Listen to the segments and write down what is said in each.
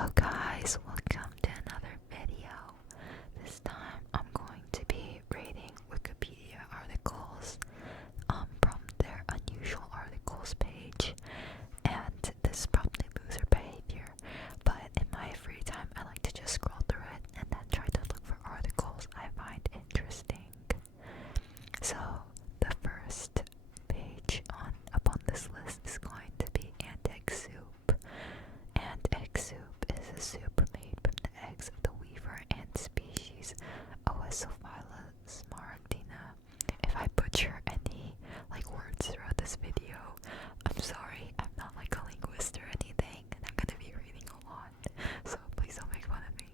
Hello guys, welcome to another video. This time I'm going to be reading Wikipedia articles from their unusual articles page, and this is probably loser behavior, but in my free time I like to just scroll through it and then try to look for articles I find interesting. So the first page upon this list is going to be ant-egg soup. Ant-egg soup is a soup made from the eggs of the weaver ant species Oesophila smaragdina. If I butcher any words throughout this video, I'm sorry. I'm not a linguist or anything, and I'm gonna be reading a lot, so please don't make fun of me.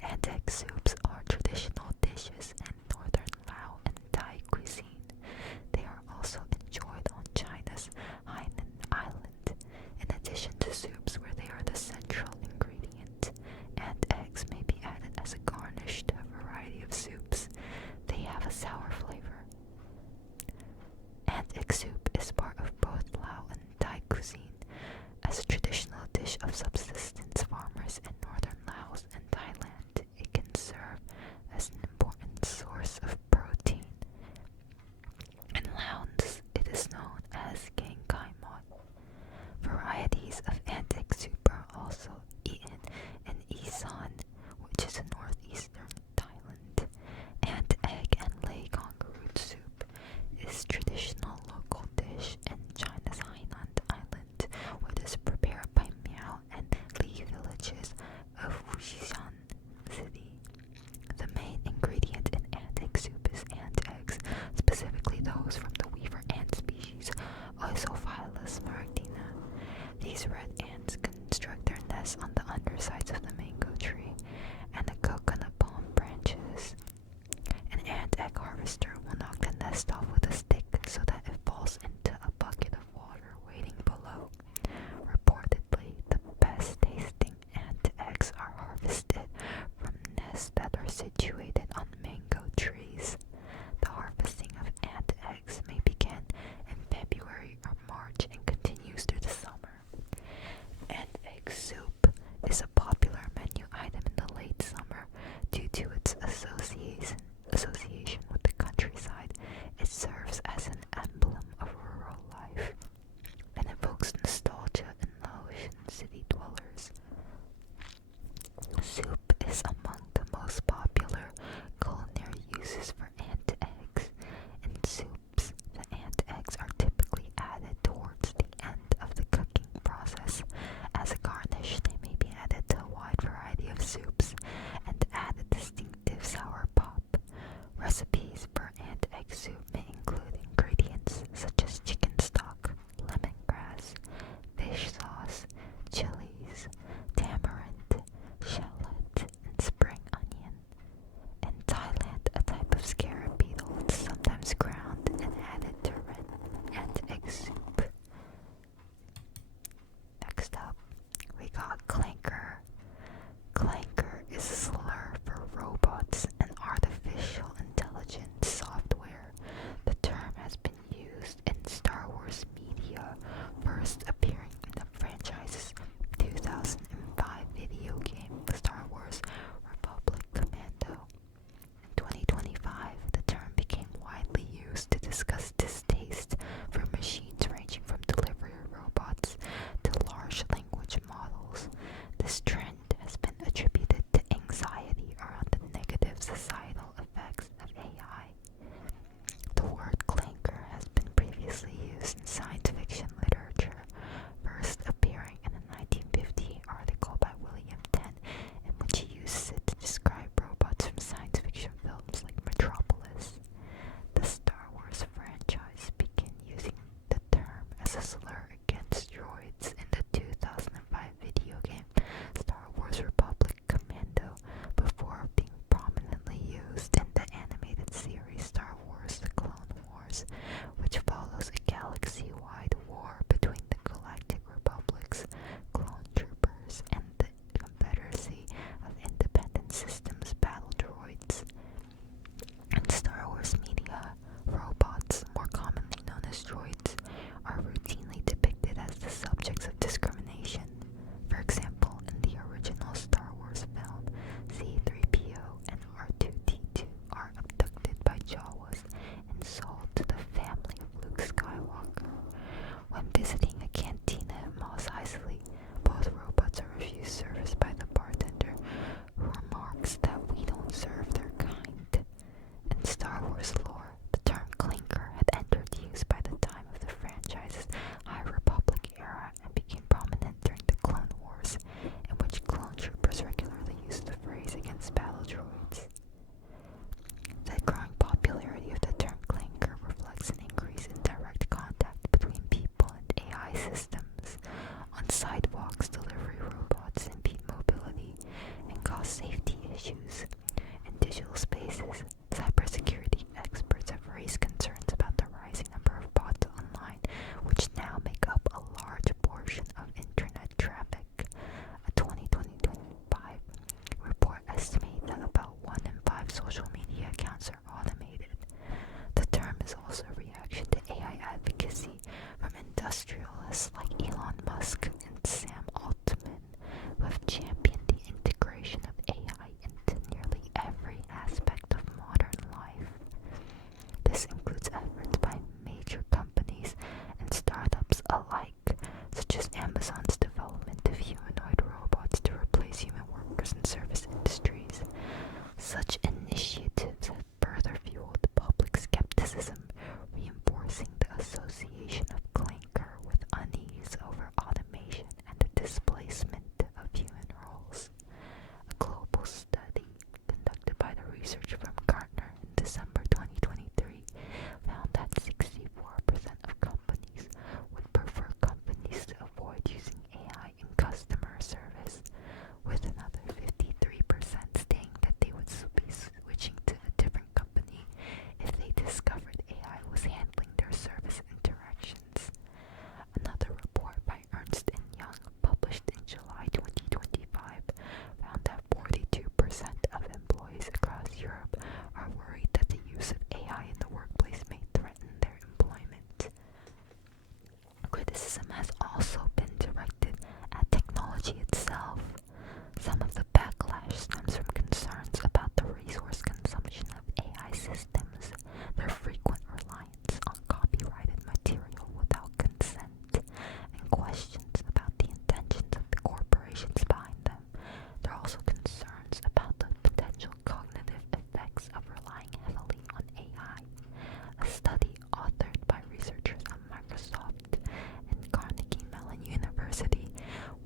Ant-egg soups are traditional dishes in northern Laos and Thai cuisine. They are also enjoyed on China's Hainan Island. In addition to soups where they are the central ingredient, ant eggs may be added as a garnish to a variety of soups. They have a sour flavor. Ant egg soup is part of both Lao and Thai cuisine. As a traditional dish of subsistence farmers in northern Laos and Thailand, it can serve as an important source of protein. In Laos, it is known as gang kai mat. Varieties of ant-egg soup are also eaten in Isan, which is in northeastern Thailand. Ant-egg and leghorn root soup is a traditional local dish in China's Hainan Island, where it is prepared by Miao and Li villages of Wushan City. The main ingredient in ant-egg soup is ant eggs, specifically those from the weaver ant species Oesophila smaragdina. These red ants construct their nests on the undersides of the mango tree and the coconut palm branches. An ant egg harvester will knock the nest off with a stick so that it falls into a bucket of water waiting below. Reportedly, the best tasting ant eggs are harvested from nests that are situated on mango trees. The harvesting of ant eggs may begin in February or March and continues through the summer. Ant egg soup is a popular menu item in the late summer due to its association with the countryside. It serves as an emblem of rural life and evokes nostalgia in Laotian city dwellers. Soup is among the most popular culinary uses for ant eggs. In soups, the ant eggs are typically added towards the end of the cooking process. As a garnish, they may be added to a wide variety of soups and add a distinctive sour pop. Recipes for ant egg soup may include ingredients such as chicken stock, lemongrass, fish sauce, chilies, tamarind, shallot, and spring onion. In Thailand, a type of scarab beetle is sometimes ground and added to red ant egg soup. Next up, we got Clanker. Clanker is a slur for robots and artificial intelligence software. The term has been used in Star Wars media, first appearing in the franchise's 2005 video game Star Wars Republic Commando. In 2025, the term became widely used to discuss distaste for machines ranging from delivery robots to large language models. itself. Some of the backlash stems from concerns about the resource consumption of AI systems, their frequent reliance on copyrighted material without consent, and questions about the intentions of the corporations behind them. There are also concerns about the potential cognitive effects of relying heavily on AI. A study authored by researchers at Microsoft and Carnegie Mellon University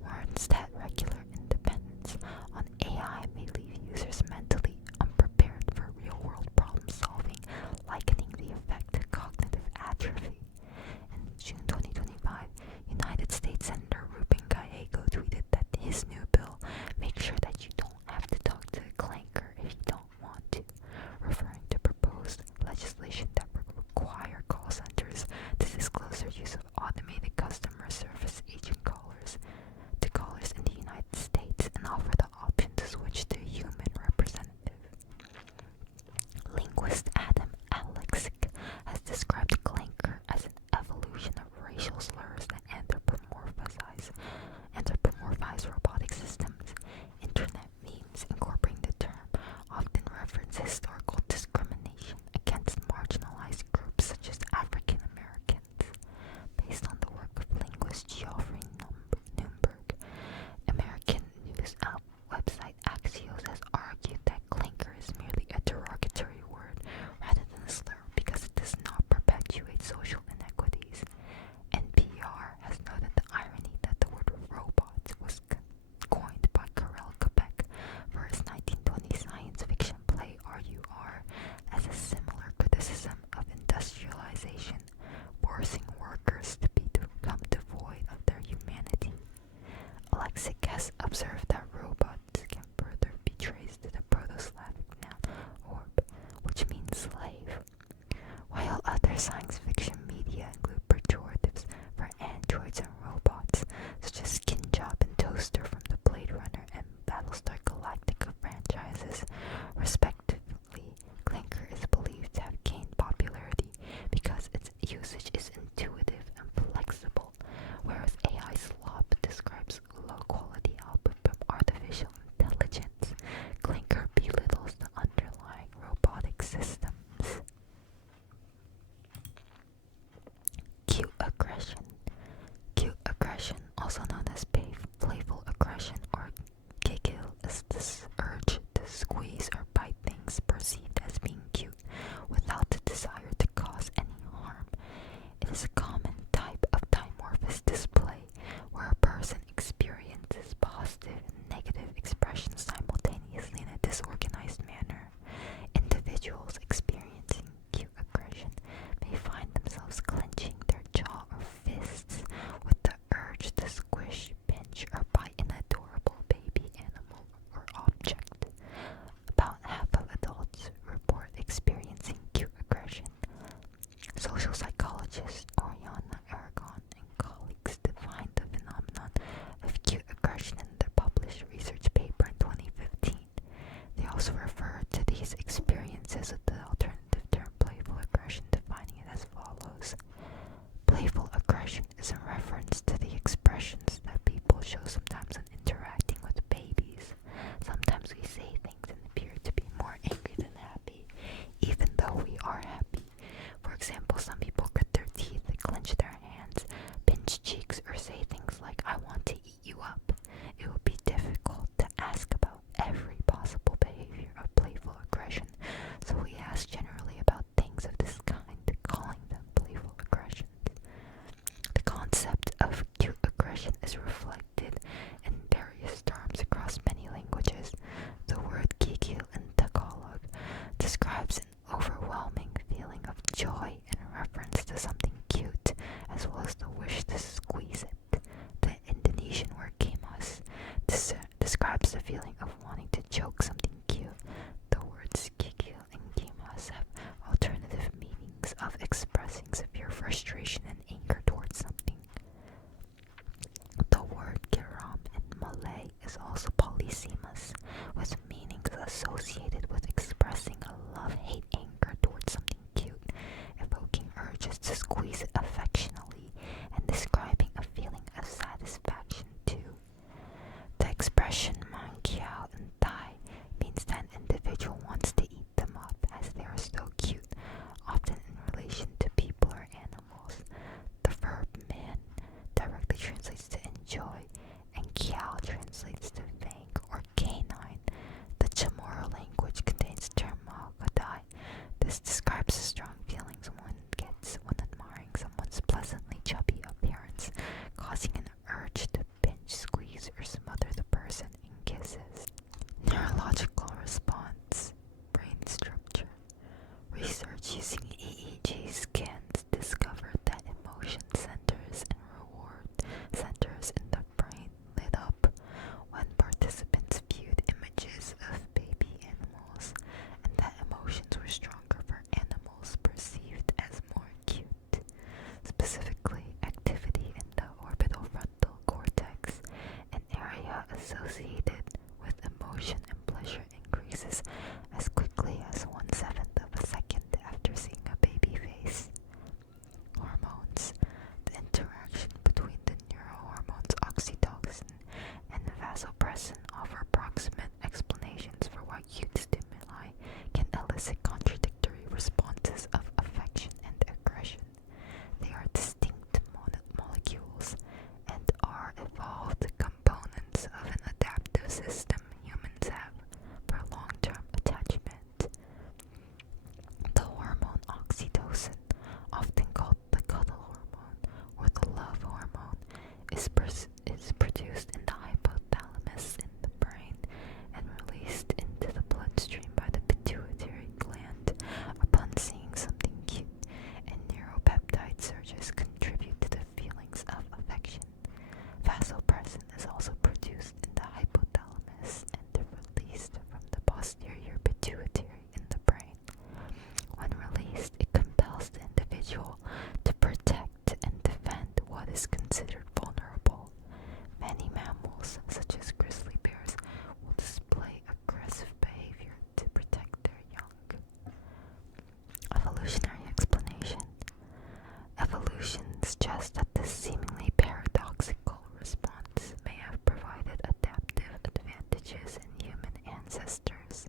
warns that regular dependence on AI may leave users mentally unprepared for real-world problem-solving, likening the effect to cognitive atrophy. In June 2025, United States Senator Ruben Gallego tweeted that his new bill makes sure that you don't have to talk to a clanker if you don't want to, referring to proposed legislation that would require call centers to disclose their use of automated customer service agent callers to callers in the United States and offer the option to switch to a human representative. Linguist Adam Alexic has described clanker as an evolution of racial slurs that anthropomorphize robotic systems. Internet memes incorporating the term often reference historical discrimination against marginalized groups such as African Americans. Based on the work of linguist Geoffrey Newberg, American news website Axios has argued that clanker is merely a derogatory word rather than a slur because it does not perpetuate social inequities. NPR has noted the irony that the word robot was coined by Karel Capek for his 1920 science fiction play RUR as a similar criticism of industrialization, forcing workers to become devoid of their humanity. Alexic has observed that robots can further be traced to the Proto-Slavic noun orb, which means slave, while other science fiction media include pejoratives for androids and robots, such as skin job and toaster from the Blade Runner and Battlestar Galactica franchises, respectively. Clanker is believed to have gained popularity because its usage is intuitive and flexible, whereas AI slop describes low-quality output from artificial intelligence. Clanker belittles the underlying robotic systems. Cute aggression. Cute aggression, also known as playful aggression or giggle, is this urge to squeeze or bite things perceived as being cute without the desire to cause any harm. It is a common type of dimorphous display where a person experiences positive and negative expressions simultaneously in a disorganized manner. Individuals experiencing cute aggression may find themselves clenching their jaw or fists with the urge to squish, pinch, or bite an adorable baby animal or object. About half of adults report experiencing cute aggression. Social psychologist Oriana Aragon and colleagues defined the phenomenon of cute aggression in their published research paper in 2015. They also refer to these experiences with the alternative term playful aggression, defining it as follows. Playful aggression is in reference to the expressions that people show sometimes when interacting with babies. Sometimes we say things and appear to be more angry than happy, even though we are happy. For example, some people grit their teeth, clench their hands, pinch cheeks, or say things like, "I want to eat you up." It would be difficult to ask about every possible behavior of playful aggression, so we ask generally about things of this kind, calling them playful aggressions. The concept of cute aggression is reflected in various terms across many languages. The word gigil in Tagalog describes an overwhelming feeling of joy in reference to something cute, as well as the wish to squeeze it. The Indonesian word kimas describes the feeling of wanting to choke something cute. The words gigil and kimas have alternative meanings of expressing severe frustration and anger towards something. The word geram in Malay is also polysemous, with meanings associated with expressing a love-hate anger towards something cute, evoking urges to squeeze it affectionately, and describing a feeling of satisfaction too. The person offer approximate explanations for why cute stimuli can elicit contradictory responses of affection and aggression. They are distinct molecules and are evolved components of an adaptive system humans have for long-term attachment. The hormone oxytocin, often called the cuddle hormone or the love hormone, is produced in the hypothalamus in the brain and released into the bloodstream by the pituitary gland upon seeing something cute, and neuropeptide surges contribute to the feelings of affection. Vasopressin is also produced in the hypothalamus and released from the posterior pituitary in the brain. When released, it compels the individual to protect and defend what is considered vulnerable. Many mammals, such as grizzly bears, will display aggressive behavior to protect their young. Evolutionary explanation. Evolution suggests that this seemingly paradoxical response may have provided adaptive advantages in human ancestors,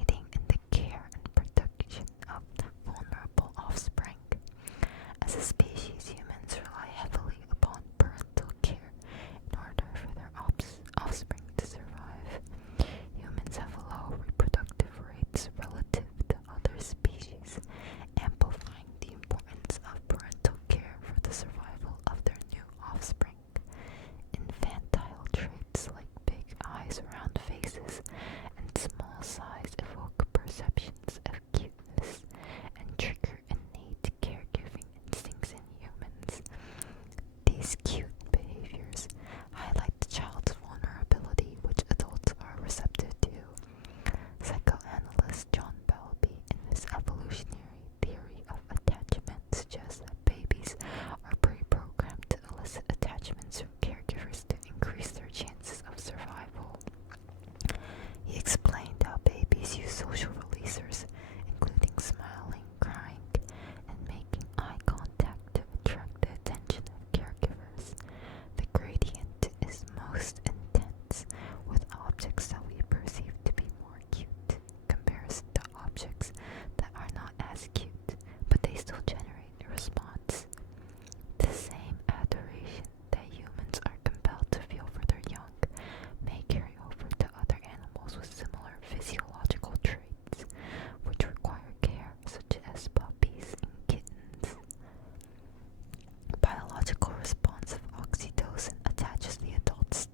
aiding in the care and protection of vulnerable offspring. As a species, humans rely heavily upon parental care in order for their offspring to survive. Humans have low reproductive rates relative to other species, amplifying the importance of parental care for the survival of their new offspring. Infantile traits like big eyes, round faces, and small size evoke perceptions of cuteness and trigger innate caregiving instincts in humans. These cute behaviors highlight the child's vulnerability, which adults are receptive to. Psychoanalyst John Bowlby, in his evolutionary theory of attachment, suggests that babies are pre-programmed to elicit attachments from caregivers to increase their chances of survival. He explained how babies use social releasers, including smiling, crying, and making eye contact to attract the attention of caregivers. The gradient is most intense with objects that we perceive to be more cute in comparison to objects that are not as cute, but they still generate a response. The same adoration that humans are compelled to feel for their young may carry over to other animals with similar physiological traits, which require care, such as puppies and kittens. Biological response of oxytocin attaches the adult's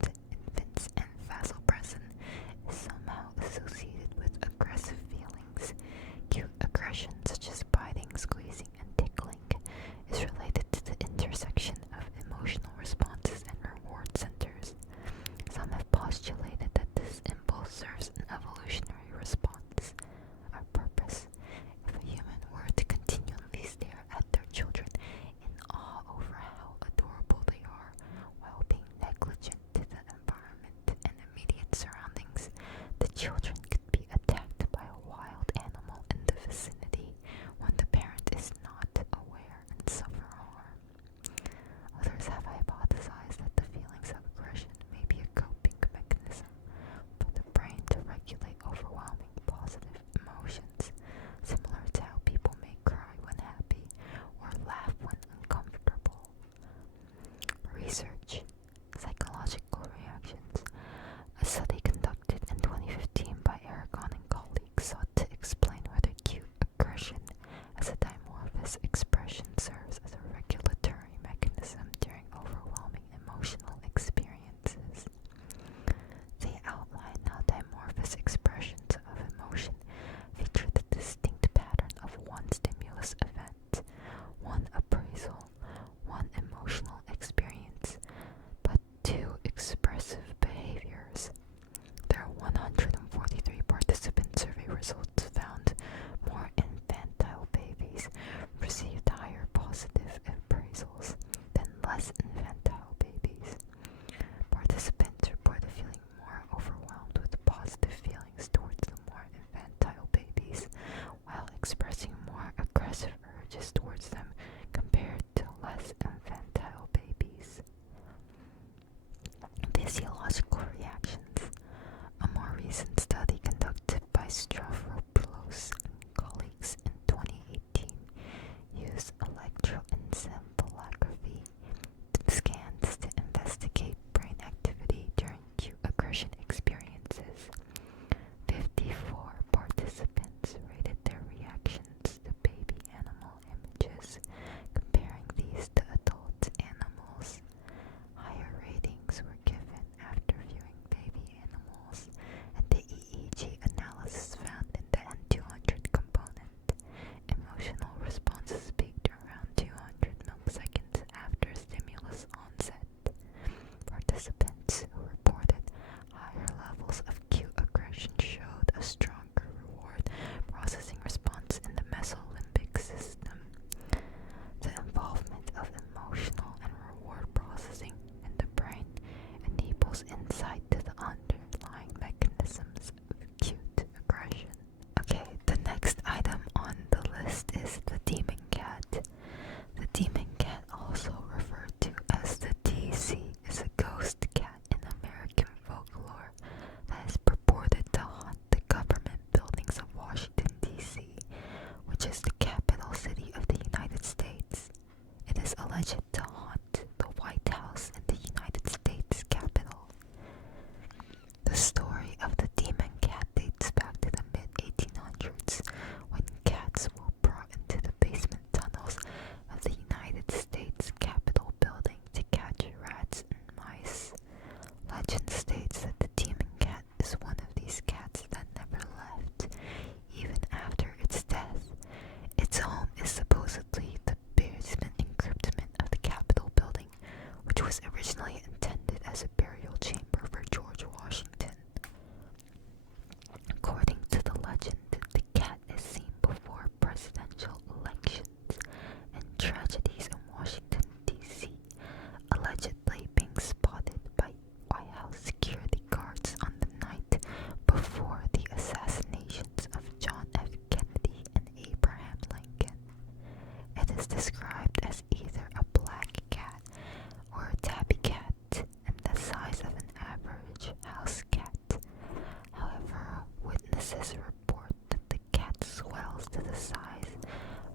sources report that the cat swells to the size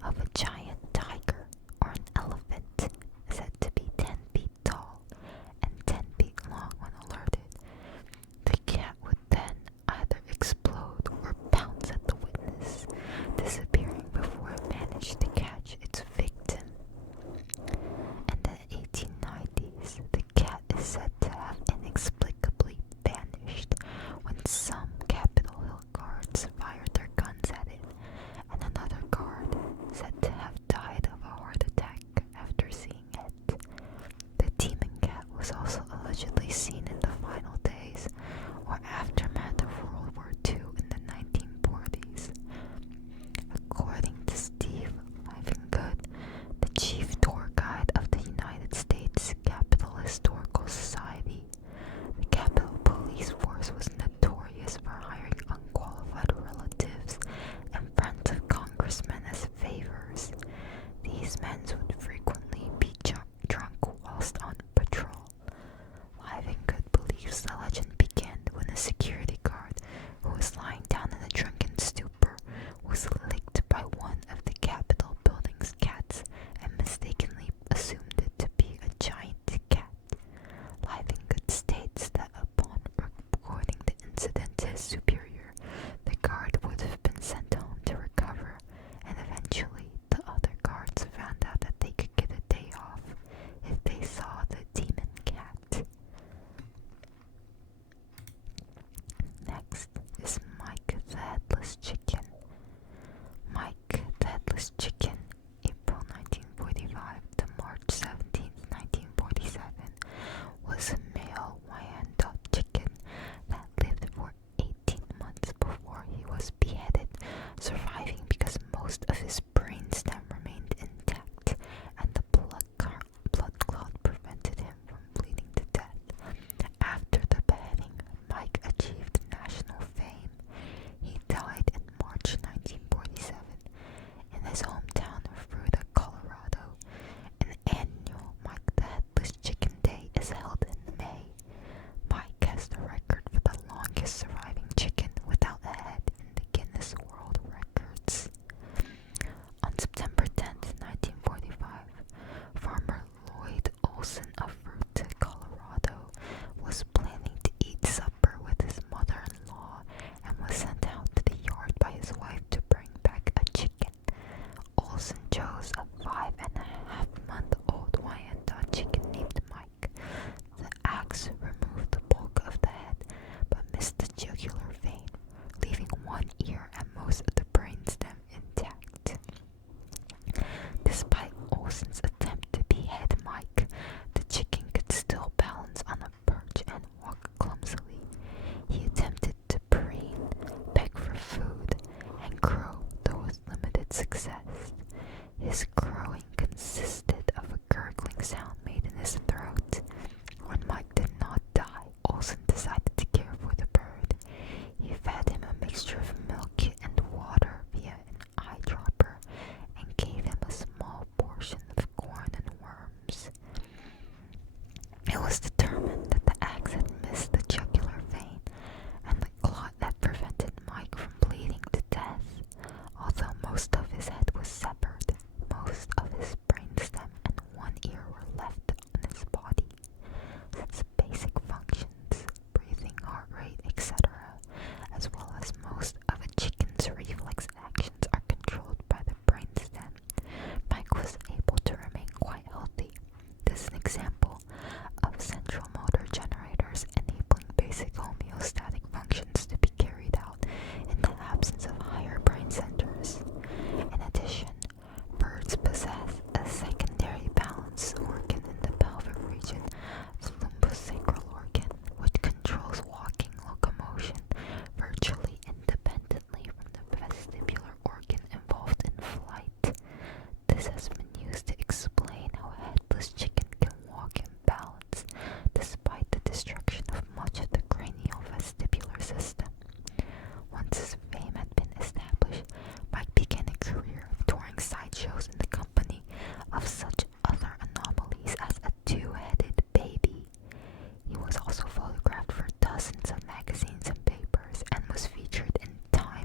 of a giant tiger or an elephant, said to be 10 feet tall and 10 feet long when alerted. The cat would then either explode or pounce at the witness, disappearing before it managed to catch its victim. In the 1890s, the cat is said to have inexplicably vanished when some Capitol Hill guards fired their guns at it, and another guard said to have died of a heart attack after seeing it. The demon cat was also allegedly seen in the final days or aftermath of World War II in the 1940s. According to Steve Livengood, the chief tour guide of the United States Capitol Historical Society, the Capitol Police Force was notorious for hiring unqualified relatives and friends of congressmen as favors. These men would frequently be drunk whilst on patrol. Livengood believes the legend began when a security guard who was lying down in a drunken stupor was licked by one of the Capitol building's cats and mistakenly assumed it to be a giant cat. Livengood states that upon reporting the incident to his superior, the guard would have been sent home to recover, and eventually the other guards found out that they could get a day off if they saw the demon cat. Next is Mike the Headless Chicken. Mike the Headless Chicken, April 1945 to March 17, 1947, was a male Wyandotte chicken that lived for 18 months before he was beheaded, surviving because most of his brainstem remained intact and the blood clot prevented him from bleeding to death. After the beheading, Mike achieved national fame. He died in March 1947 in his hometown of Fruita, Colorado. An annual Mike the Headless Chicken Day is held in May. Mike has the record for the longest surviving chicken without a head in the Guinness World Records. On September 10, 1945, farmer Lloyd Olson of Fruita, Colorado, was planning to eat supper with his mother-in-law and was sent out to the yard by his wife to bring back a chicken. Olson chose a 5.5-month-old Wyandotte chicken named Mike. The axe removed the bulk of the head, but missed the jugular vein, leaving one ear and most of the brainstem intact. Despite Olson's attempt to behead Mike, the chicken could still balance on a perch and walk clumsily. He attempted to preen, beg for food, and crow, though with limited success. His crowing consisted of a gurgling sound made in his throat. When Mike did not die, Olson decided to care for the bird. He fed him a mixture of milk and water via an eyedropper and gave him a small portion of corn and worms. It was determined that the axe had missed the jugular vein and the clot that prevented Mike from bleeding to death. Although most of his head was severed, most of his brainstem and one ear were left on his body. Since basic functions, breathing, heart rate, etc., as well as most of a chicken's reflex actions are controlled by the brainstem, Mike was able to remain quite healthy. This is an example of central motor generators enabling basic homeostatic functions to be carried out in the absence of higher brain centers. In addition, birds possess a secondary balance organ in the pelvic region, the lumbosacral organ, which controls walking locomotion virtually independently from the vestibular organ involved in flight. This has been used to explain how a headless chicken can walk in balance despite the destruction of much of the cranial vestibular system. Once his fame had been established, Mike began a career of touring sideshows in the company of such other anomalies as a two-headed baby. He was also photographed for dozens of magazines and papers and was featured in Time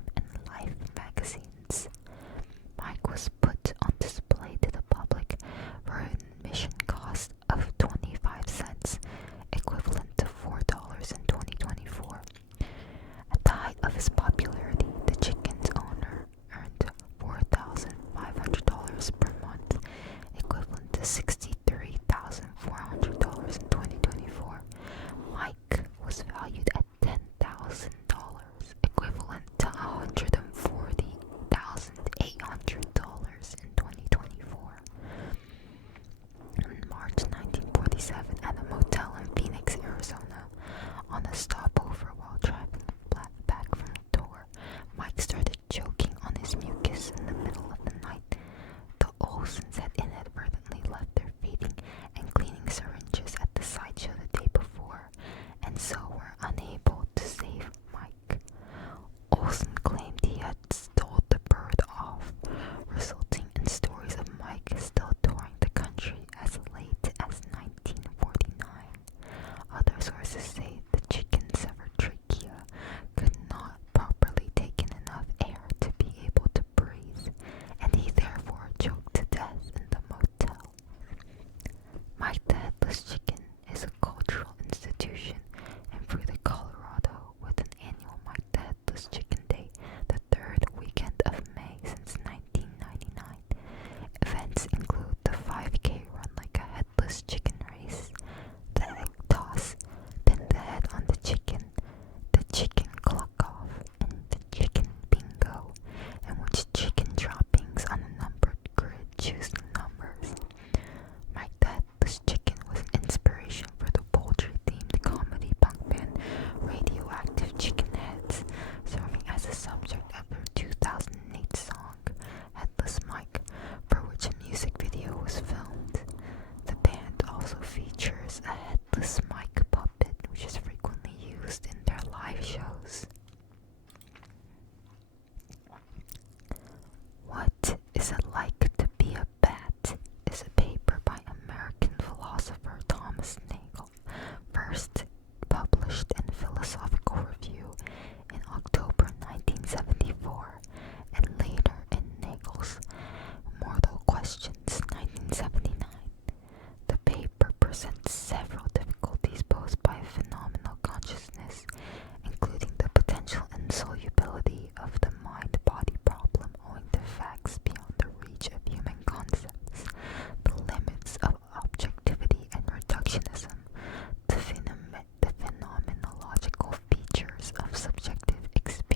Philosophical Review in October 1974, and later in Nagel's Mortal Questions 1979. The paper presents several difficulties posed by phenomenal consciousness, including the potential insolubility of the mind-body problem owing to facts beyond the reach of human concepts, the limits of objectivity and reductionism, the phenomenological features of subjective experience,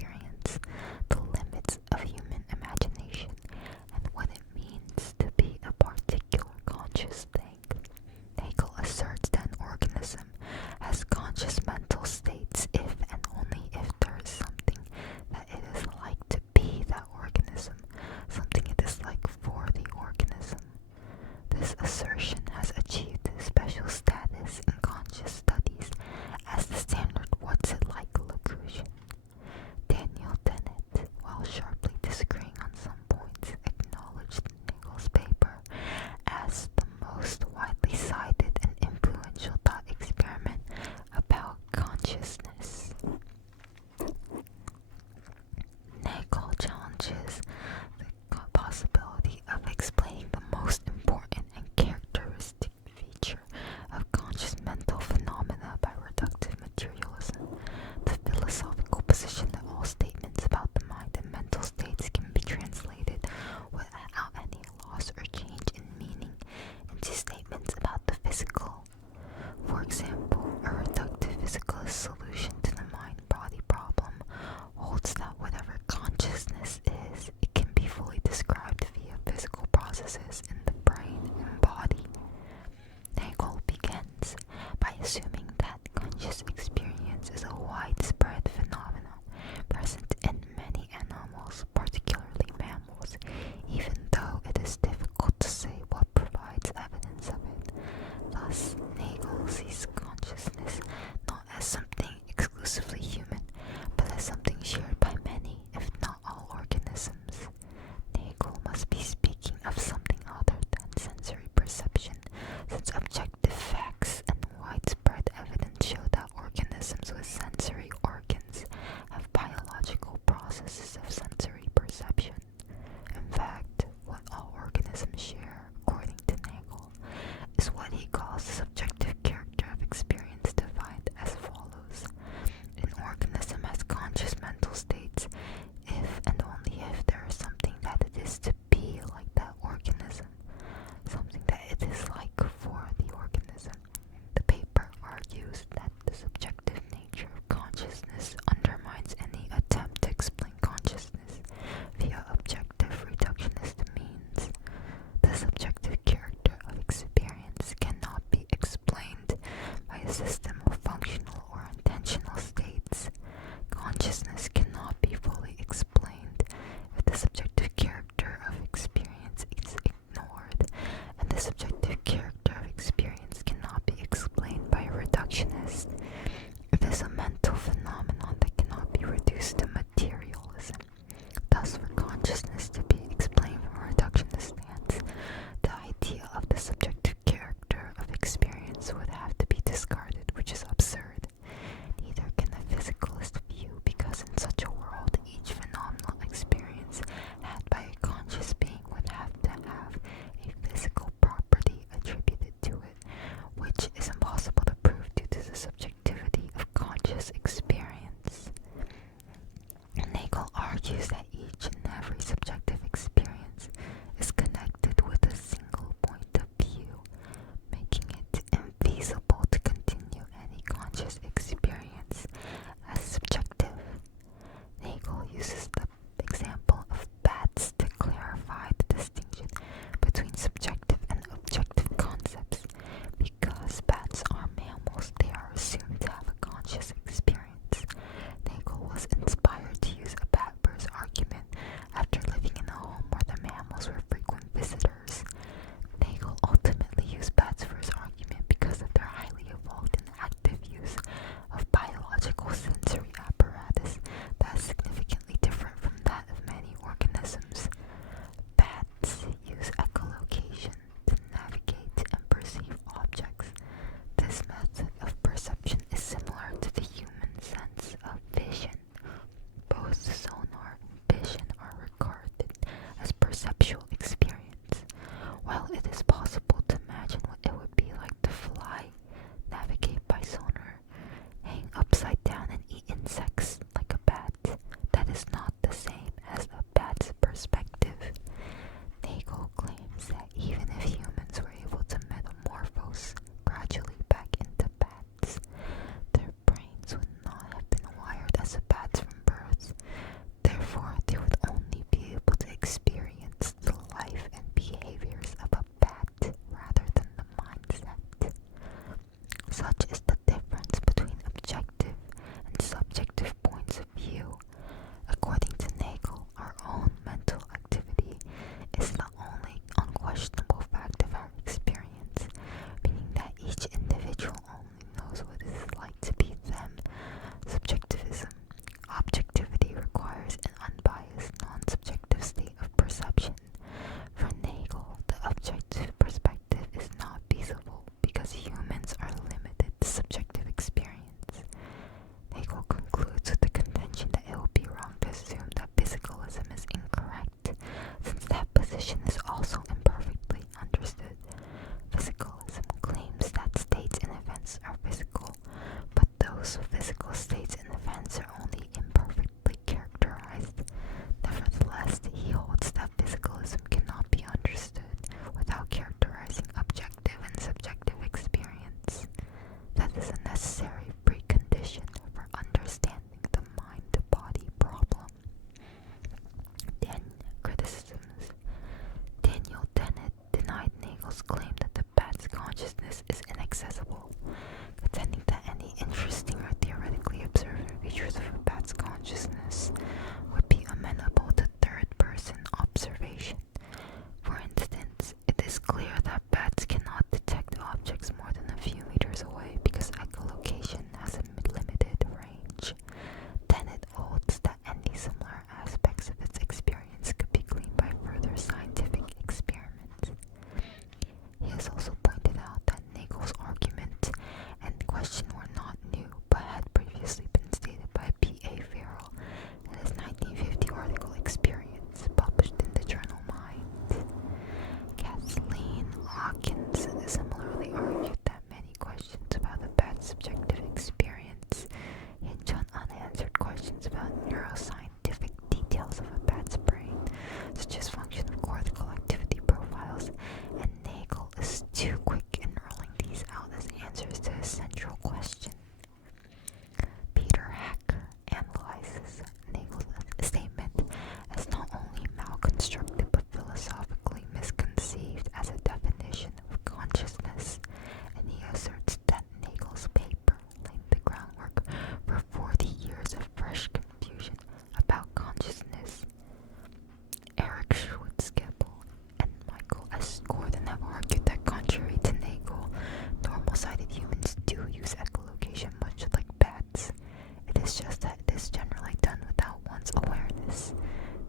It's just that it is generally done without one's awareness.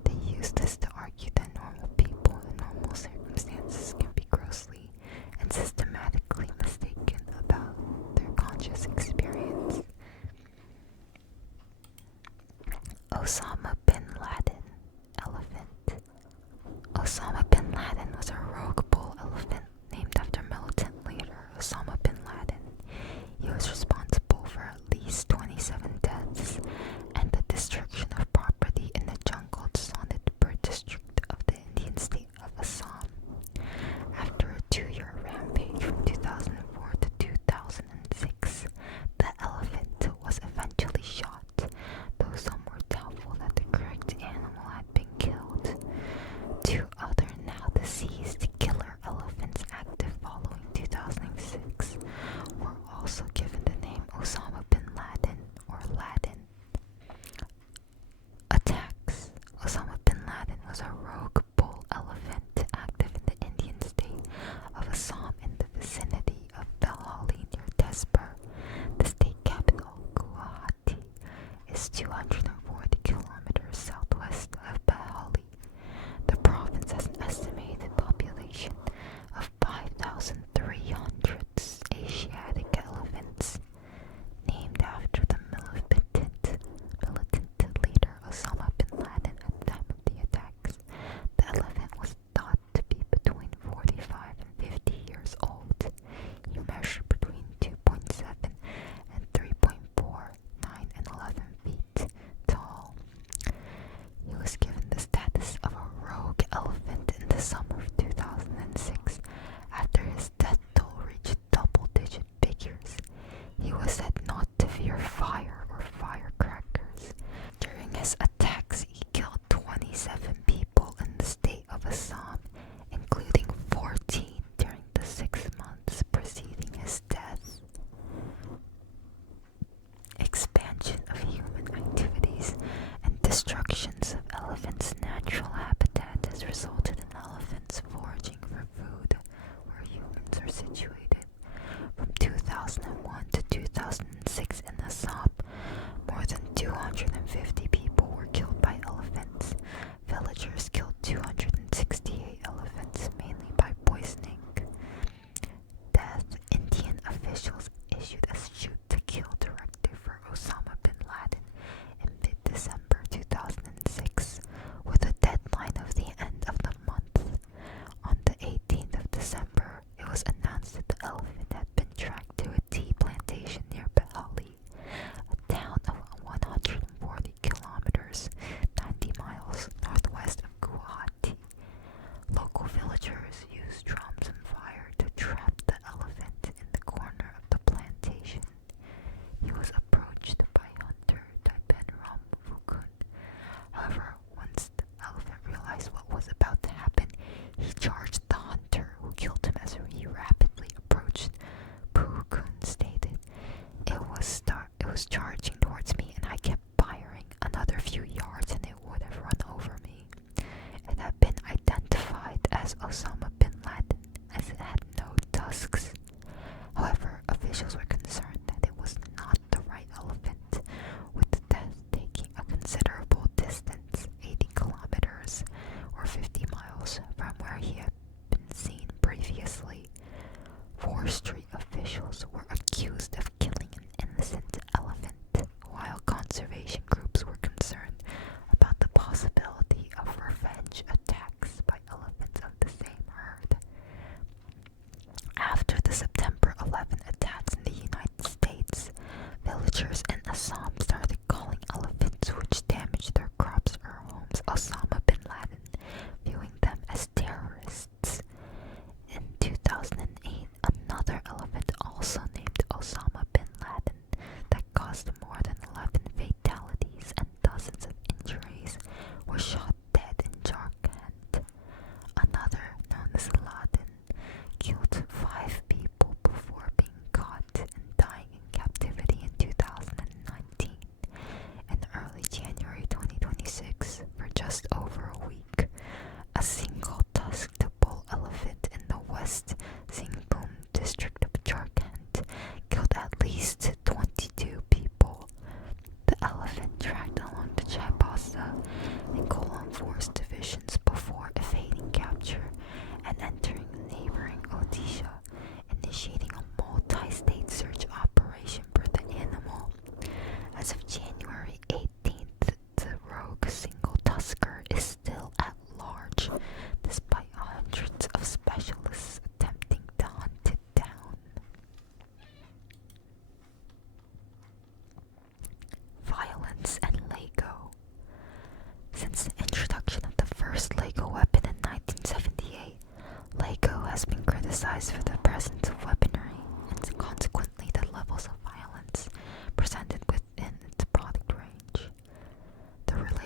They use this to argue that normal people in normal circumstances can be grossly and systematically mistaken about their conscious experience. Osama Bin Laden elephant. Osama Bin Laden was a rogue bull elephant named after militant leader Osama Bin Laden. He was responsible for at least 27 deaths and the destruction of property in the jungle Sonitpur district of the Indian state of Assam. After a 2-year rampage from 2004 to 2006, the elephant was eventually shot, though some were doubtful that the correct animal had been killed. 2 other now deceased killer elephants active following 2006 were also given the name Osama Bin Laden or Laden. Attacks. Osama Bin Laden was a rogue bull elephant active in the Indian state of Assam in the vicinity of Belhali near Tezpur. The state capital, Guwahati, is 240 kilometers southwest of Belhali. The province has an estimated population of 5,300 Asiatic elephants. Named after the militant leader Osama Bin Laden at the time of the attacks, the elephant was thought to be between 45 and 50 years old. He measured between 2.7 and 3.4, 9 and 11 feet tall. He was given the status of a rogue elephant in the summer of 2006 after his death toll reached double-digit figures. He was said not to fear fire or firecrackers. During his attacks, he killed 27 people in the state of Assam, including 14 during the 6 months preceding his death. Expansion of human activities and destructions of elephants' natural habitat has resulted in elephants foraging for food where humans are situated. From 2001 to 2006 in Assam, more than 250 people were killed by elephants. Villagers killed 268 elephants, mainly by poisoning. Death. Indian officials issued a shoot-to-kill directive for Osama Bin Laden in mid-December 2006, with a deadline of the end of the month. On the 18th of December, it was announced that the elephant had been tracked to a tea plantation near Belhali, a town of 140 kilometers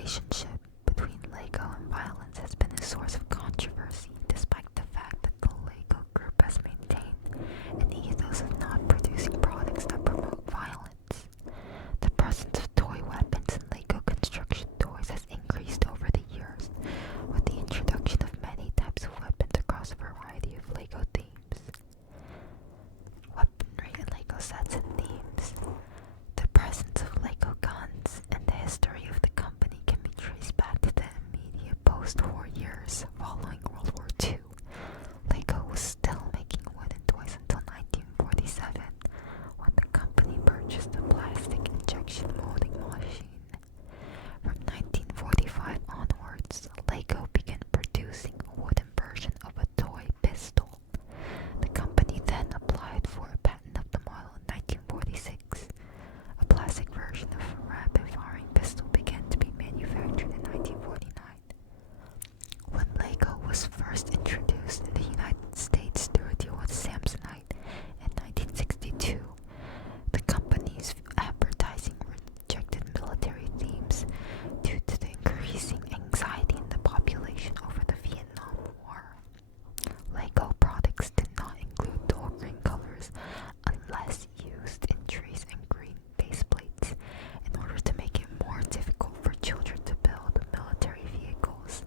relationship between Lego and violence has been a source of controversy, despite the fact that the Lego group has maintained an ethos of not producing products that promote violence. The presence of toy weapons in Lego construction toys has increased over the years, with the introduction of many types of weapons across a variety of Lego themes. Weaponry in Lego sets and themes. The presence of Lego guns and the history of the company can be traced back to the immediate post-war years following World War II. Lego was still making wooden toys until 1947, when the company purchased a plastic injection molding machine. From 1945 onwards, Lego began producing a wooden version of a toy pistol. The company then applied for a patent of the model in 1946. A plastic version of a rapid-firing pistol began to be manufactured in 1949. When Lego was first introduced in the United States through a deal with Samsonite in 1962, the company's advertising rejected military themes due to the increasing anxiety in the population over the Vietnam War. Lego products did not include dull green colors unless used in trees and green base plates in order to make it more difficult for children to build military vehicles.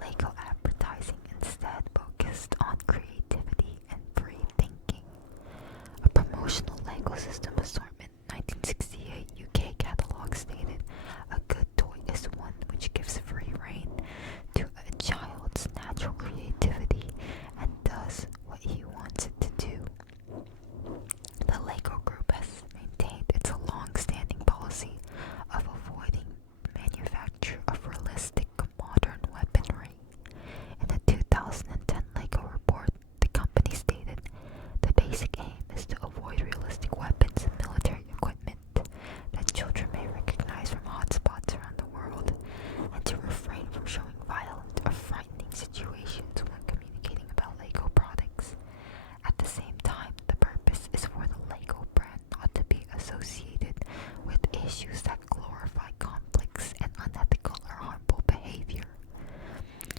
Lego advertising instead focused on creativity and free thinking. A promotional Lego system assortment 1968 UK catalog stated, "A good toy is one which gives free rein to a child's natural creativity and does what he wants it to do." The Lego Group has maintained its long-standing policy of avoiding manufacture of realistic modern weaponry. In a 2010 Lego report, the company stated, "The basic aim is to avoid realistic weapons and military equipment that children may recognize from hotspots around the world, and to refrain from showing violent or frightening situations when communicating about Lego products. At the same time, the purpose is for the Lego brand not to be associated with issues that glorify complex and unethical or harmful behavior."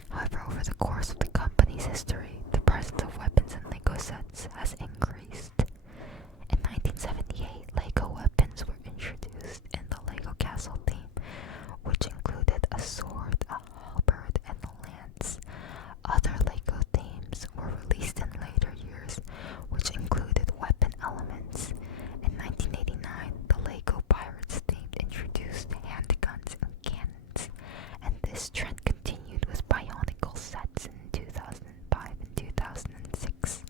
However, over the course of the company's history, the presence of weapons in Lego sets has increased. In 1978, Lego weapons were introduced in the Lego Castle theme, which included a sword, a halberd, and a lance. Other Lego themes were released in later years, which included weapon elements. In 1989, the Lego Pirates theme introduced handguns and cannons, and this trend continued with Bionicle sets in 2005 and 2006.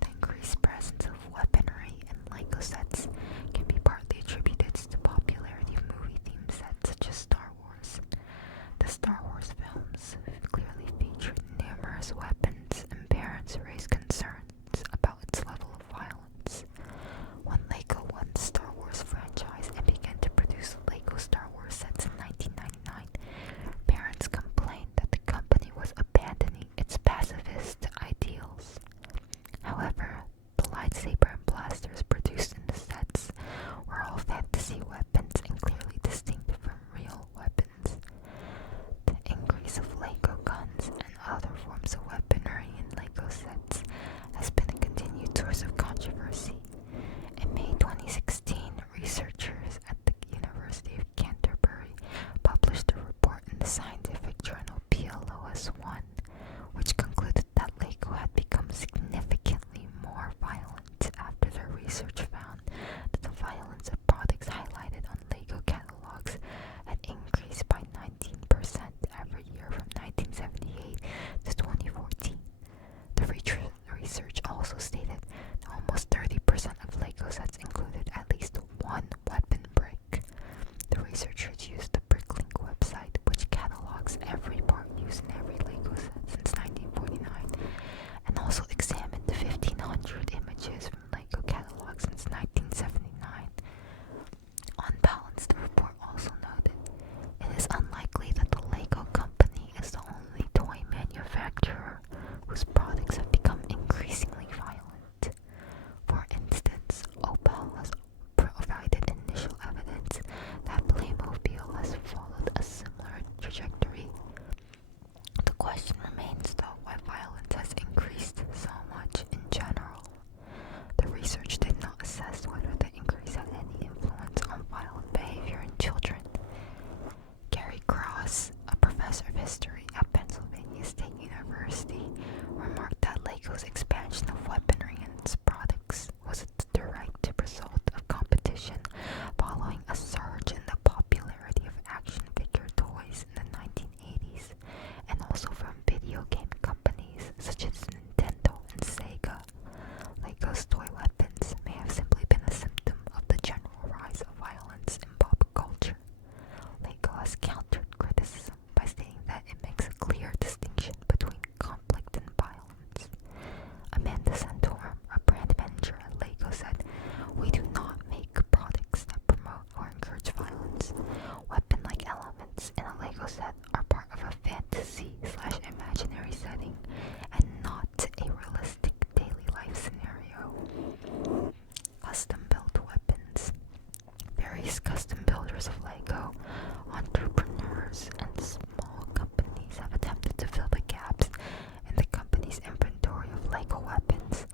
The increased presence of weaponry in Lego sets can be partly attributed to the popularity of movie-themed sets such as Star Wars. The Star Wars films clearly featured numerous weapons, and parents raised concerns about its level of violence. When Lego won the Star Wars franchise and began to produce Lego Star Wars sets in 1999, parents complained that the company was abandoning its pacifist ideals. However, the lightsaber and blasters produced in the sets were all fantasy weapons and clearly distinct from real weapons. The increase of Lego guns and other forms of weaponry in Lego sets has been a continued source of controversy. In May 2016, researchers at the University of Canterbury published a report in the scientific journal PLOS1, which concluded that Lego had become significantly more violent after their research found that the violence of products highlighted on Lego catalogs had increased by 19% every year from 1978 to 2014. The research also stated that almost 30% of Lego sets included at least one weapon brick. The researchers used the Bricklink website, which catalogs every part used in every Lego set since 1949, and also examined the 1,500 images from Lego catalogs since 1979. On balance, the report also noted, "It is unlikely that the Lego company is the only toy manufacturer whose products have become increasingly violent. For instance, Opel has provided initial evidence that Playmobil has followed and builders of Lego, entrepreneurs, and small companies have attempted to fill the gaps in the company's inventory of Lego weapons,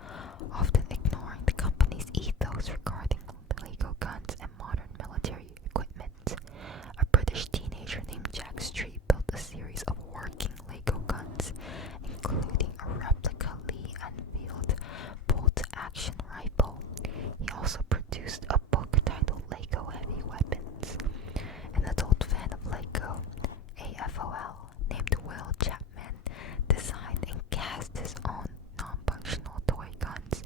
often ignoring the company's ethos regarding Lego guns and modern military equipment. A British teenager named Jack Street built a series of working Lego guns, including a replica Lee Enfield bolt-action rifle. He also produced a book titled Lego Heavy Weapons. An adult fan of Lego, AFOL, named Will Chapman, designed and cast his own non-functional toy guns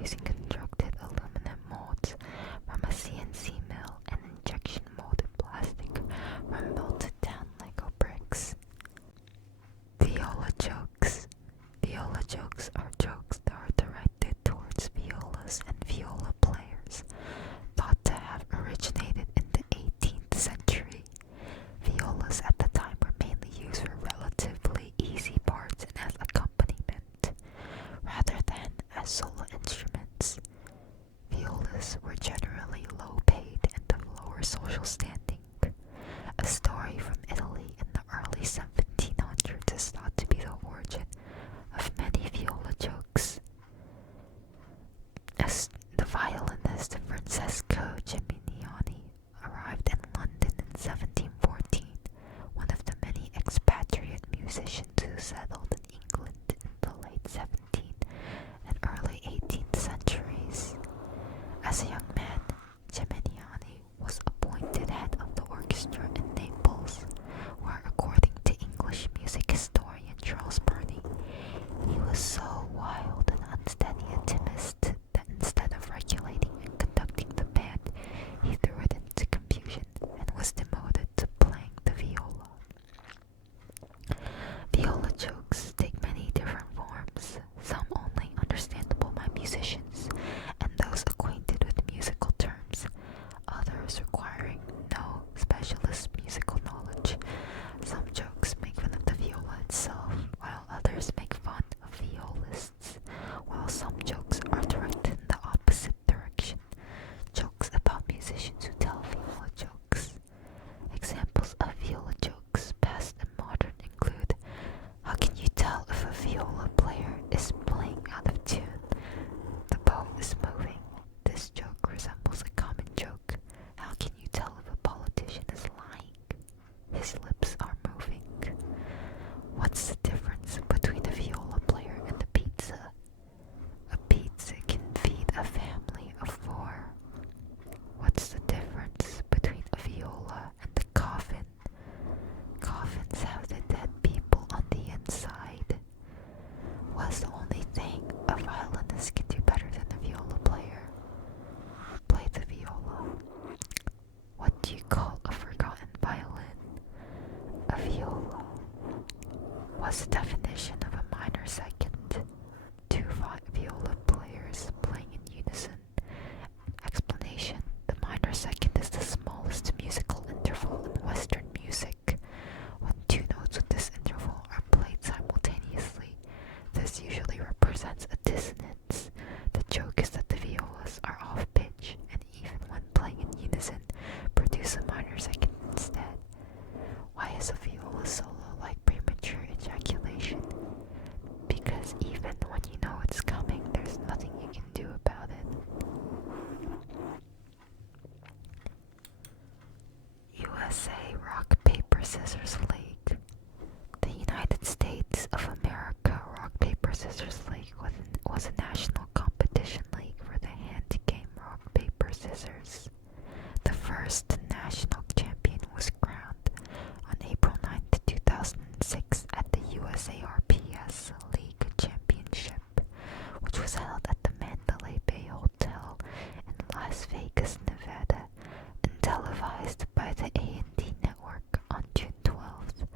using constructed aluminum molds from a CNC mill and injection molded plastic from melted down Lego bricks. Viola Jokes. Viola jokes are jokes that are directed towards violas and viola players, thought to have originated in the 18th century. Violas at the time were mainly used for relatively easy parts and as accompaniment, rather than as solo instruments. Violas were generally low paid and of lower social standing. A story from Italy in the early 1700s is thought to be the origin of many viola jokes. As the violinist Francesco Geminiani arrived in London in 1714, one of the many expatriate musicians who settled in England in the late 17th and early 18th centuries. As a young man, Geminiani was appointed head of the orchestra in Naples, where, according to English music historian Charles Burney, he was so wild and unsteady a timist that instead of regulating and conducting the band, he threw it into confusion and was demoted to playing the viola. Viola jokes take many different forms, some only understandable by musicians and those acquainted with musical terms, others requiring no specialist musical knowledge. Some jokes make fun of the viola itself, while others make fun of violists, while some jokes are directed in the opposite direction, jokes about musicians who tell viola jokes. Examples of viola jokes, past and modern, include: how can you tell if a viola player is playing out of tune? The bow is moving. This joke resembles a common joke. How can you tell if a politician is lying? His lips are moving. What's the difference between a viola player and a pizza? A pizza can feed a family of 4. What's the difference between a viola and a coffin? Coffins have the dead people on the inside. What's the only thing a violinist can do better than a viola player? Play the viola. What do you call a forgotten violin? A viola. What's the definition of a minor second? 2 viola players playing in unison. Explanation: the minor second is the smallest musical interval in Western music. When 2 notes with this interval are played simultaneously, this usually represents a dissonance. The joke is that the violas are off pitch, and even when playing in unison, produce a minor second instead. Why is a viola solo like premature ejaculation? Because even when you know it's coming, there's nothing you can do about it. USA Rock Paper Scissors League. The United States of America Rock Paper Scissors League was a national competition league for the hand game rock paper scissors. The first national champion was crowned on April 9, 2006 at the USARPS League Championship, which was held at the Mandalay Bay Hotel in Las Vegas, Nevada, and televised by the A&D network on June 12th.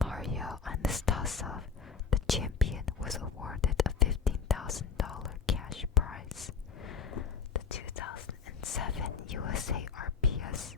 Mario Anastasov, the champion, was awarded a $15,000 cash prize. The 2007 USARPS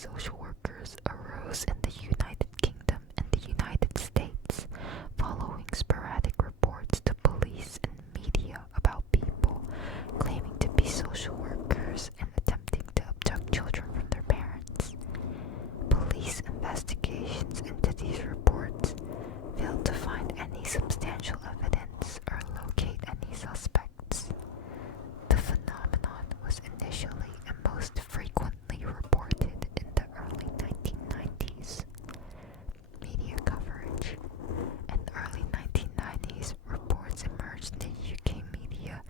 social workers arose in the United Kingdom and the United States following sporadic reports to police and media about people claiming to be social workers and attempting to abduct children from their parents. Police investigations into these reports failed to find any substantial evidence or locate any suspects. The phenomenon was initially and most frequently reported in the early 1990s. Media coverage. In the early 1990s, reports emerged in the UK media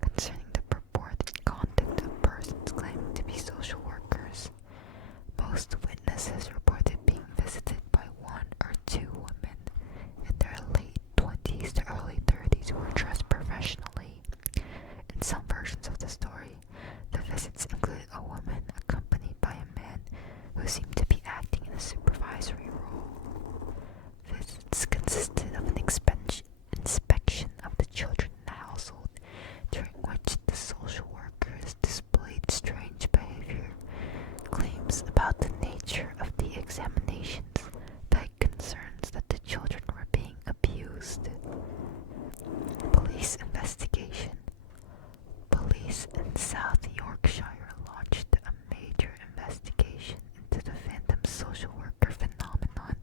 concerning the purported conduct of persons claiming to be social workers. Most witnesses reported being visited by one or two women in their late 20s to early 30s who were dressed professionally. In some versions of the story, the visits included a woman accompanied by a man who seemed to be acting in a supervisory role. Visits consisted of an inspection of the children in the household, during which the social workers displayed strange behavior. Claims about the nature of the examinations begged concerns that the children were being abused. Police investigation. Police in South Yorkshire launched a major investigation into the phantom social worker phenomenon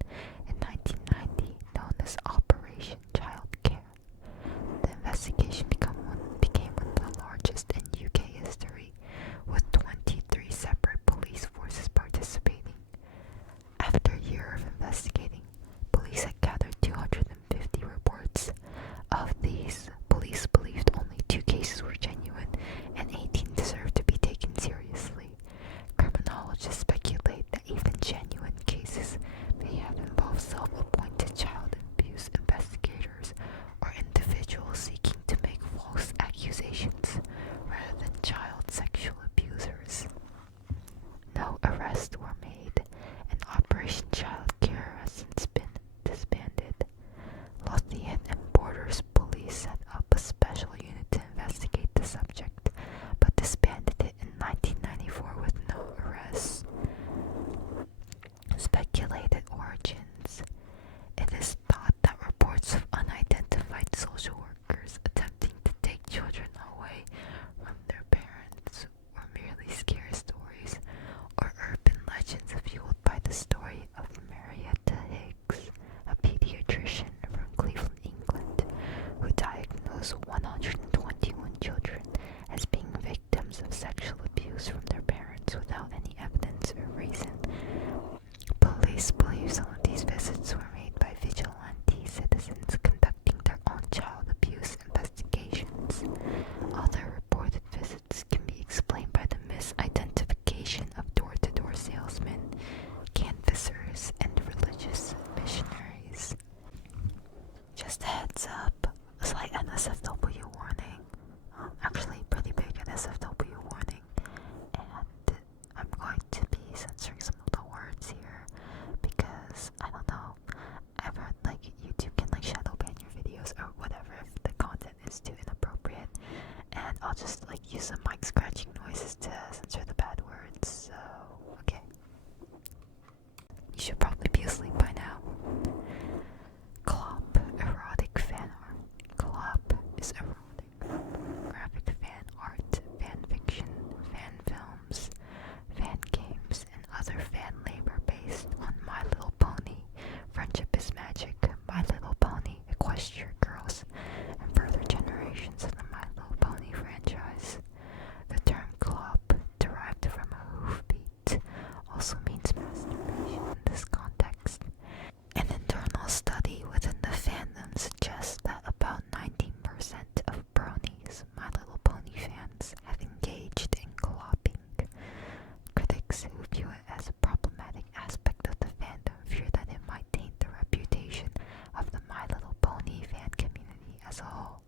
in 1990, known as Operation Childcare. The investigation became one of the largest in UK history, with 23 separate police forces participating. After a year of investigating, police had gathered 250 reports. Of these, police believed only 2 cases were genuine and 18 deserved to be taken seriously. Criminologists speculate that even genuine cases may have involved self-appointed child abuse investigators or individuals seeking to make false accusations rather than child sexual abusers. No arrests were made, and Operation Childcare has since been disbanded. Lothian and Borders Police set up a special unit to investigate the subject, but disbanded it in 1994 with no arrests. Speculated origins. It is thought that reports of unidentified social workers attempting to take children away from their parents were merely scare stories or urban legends fueled by the story of Marietta Higgs, a pediatrician from Cleveland, England, who diagnosed 121 children as being victims of sexual abuse from their parents without any evidence or reason. Police believe some of these visits were made by vigilante citizens conducting their own child abuse investigations. Other reported visits can be explained by the misidentification of door-to-door salesmen, canvassers, and religious missionaries. Just a heads up, a slight NSFW warning. Actually, pretty big NSFW warning. And I'm going to be censoring some of the words here because, I don't know, I've heard like YouTube can like shadow ban your videos or whatever if the content is too inappropriate. And I'll just like use some mic scratching noises to censor the bad words, so okay. You should probably be asleep by now. Clop, erotic fan art. Clop is erotic, graphic fan art, fan fiction, fan films, fan games, and other fan labor based on My Little Pony, Friendship is Magic, My Little Pony, Equestria Girls, and further generations of the My Little Pony franchise. The term clop, derived from a hoofbeat, also means masturbation in this context. An internal study within the fandom suggests that about 19% of bronies, My Little Pony fans, have engaged in clopping. Critics who view it as a problematic aspect of the fandom fear that it might taint the reputation of the My Little Pony fan community as a whole.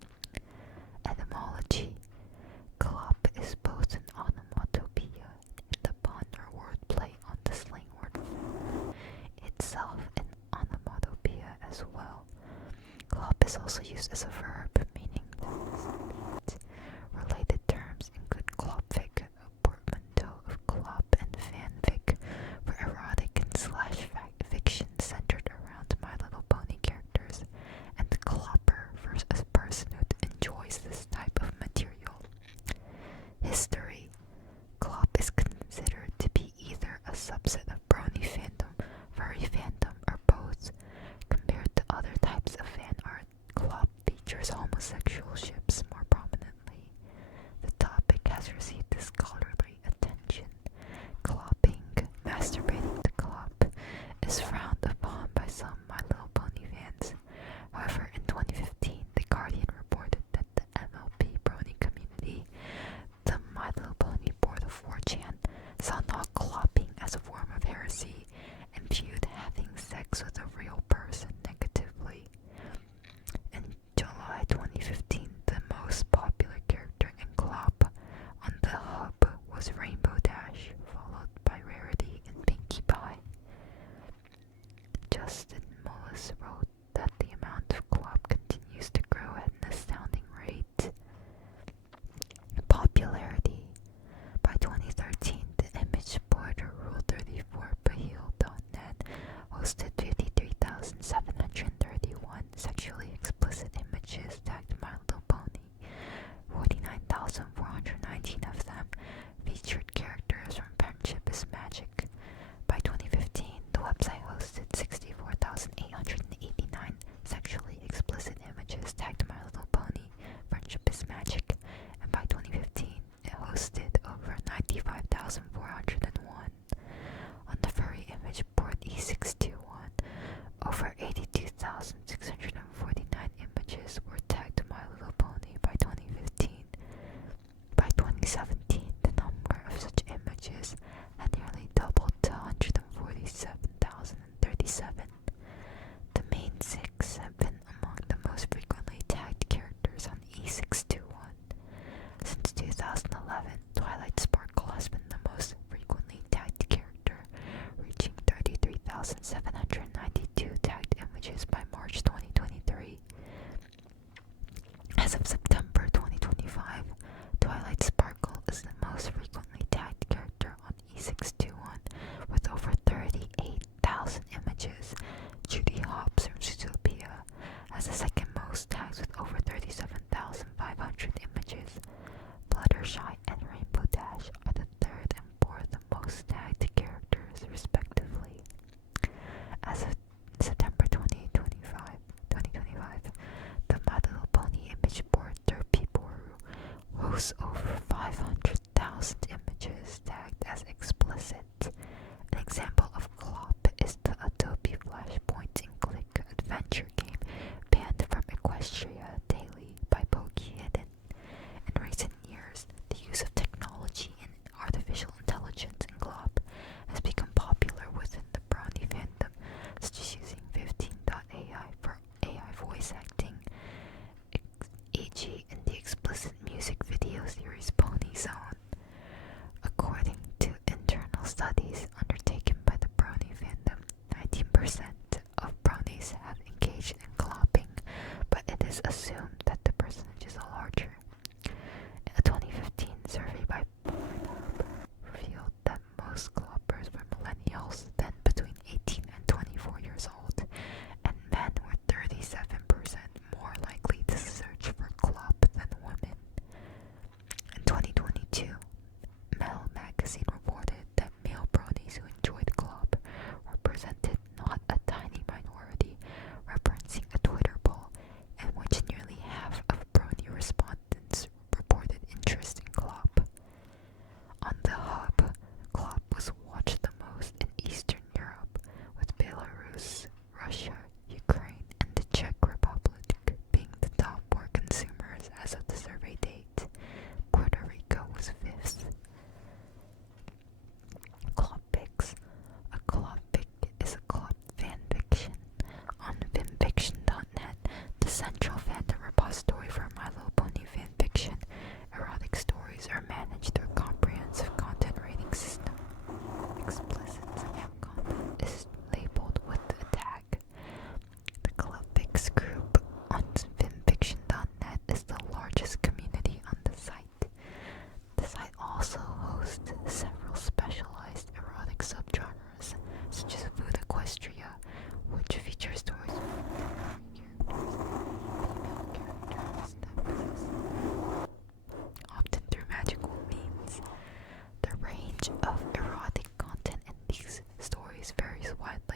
Etymology. Clop is both an onomatopoeia and the pun or wordplay on the slang word for itself an onomatopoeia as well. Clop is also used as a verb, meaning to dissipate. Related terms include clopfic, a portmanteau of clop and fanfic, for subset of brony fandom, furry fandom, or both. Compared to other types of fan art, Clop features homosexual ships more prominently. The topic has received scholarly attention. Clopping, masturbating to Clop, is frowned upon by some My Little Pony fans. However, in 2015, The Guardian reported that the MLP brony community, the My Little Pony board of 4chan, saw not clopping as a form of heresy and viewed having sex with a real person negatively. In July 2015, the most popular character in Clop on the hub was Rainbow Dash, followed by Rarity and Pinkie Pie. Justin Mullis wrote that the amount of Clop continues to grow at an astounding rate. Popularity. By 2013, the image board Rule34Bahil.net hosted 53,731 sexually explicit images tagged My Little Pony. 49,419 of them featured characters from Friendship is Magic. By 2015, the website hosted 64,889 sexually explicit images tagged My Little Pony, Friendship is Magic, and by 2015, it hosted over 95,401. On the furry image board E621, over 82,649 images were tagged My Little Pony by 2015. By 2017, the number of such images had nearly doubled to 147,037. The main six have been among the most frequently tagged characters on E621. Since 2011, Twilight Sparkle has been the most frequently tagged character, reaching 33,792 tagged images by March 2023. As of September 2025, Twilight Sparkle is the most frequently tagged character on E621 with over 38,000 images. Judy Hopps from Zootopia has the second most tags with over 37,500 images. Fluttershy and Rainbow Dash are the third and fourth most tagged characters, respectively. As of September 2025, the My Little Pony image board Derpyboru hosts over 500,000 images tagged as explicit. An example of Clop is the Adobe Flash point and click adventure game banned from Equestria Daily by Pokey Hidden. In recent years, the use of technology and artificial intelligence in Clop has become popular within the brony fandom, such as using 15.ai for AI voice acting, e.g. in the explicit music video series Pony Zone. According to internal studies undertaken by the brony fandom, 19% of bronies have engaged in clopping, but it is assumed that the percentage is larger. A 2015 survey by Pornhub revealed that most cloppers were millennials, then between 18 and 24 years old, and men were 37% more likely to search for clop than women. In 2022, Mel magazine reported that male bronies who enjoyed clop represented not a tiny minority, referencing a Twitter poll in which nearly half of brony respondents reported interest in clop. On the hub, clop was watched the most in Eastern Europe, with Belarus, Russia, Ukraine, and the Czech Republic being the top 4 consumers as of the survey date. Puerto Rico was 5th. Clop pics. A clop pic is a These stories vary widely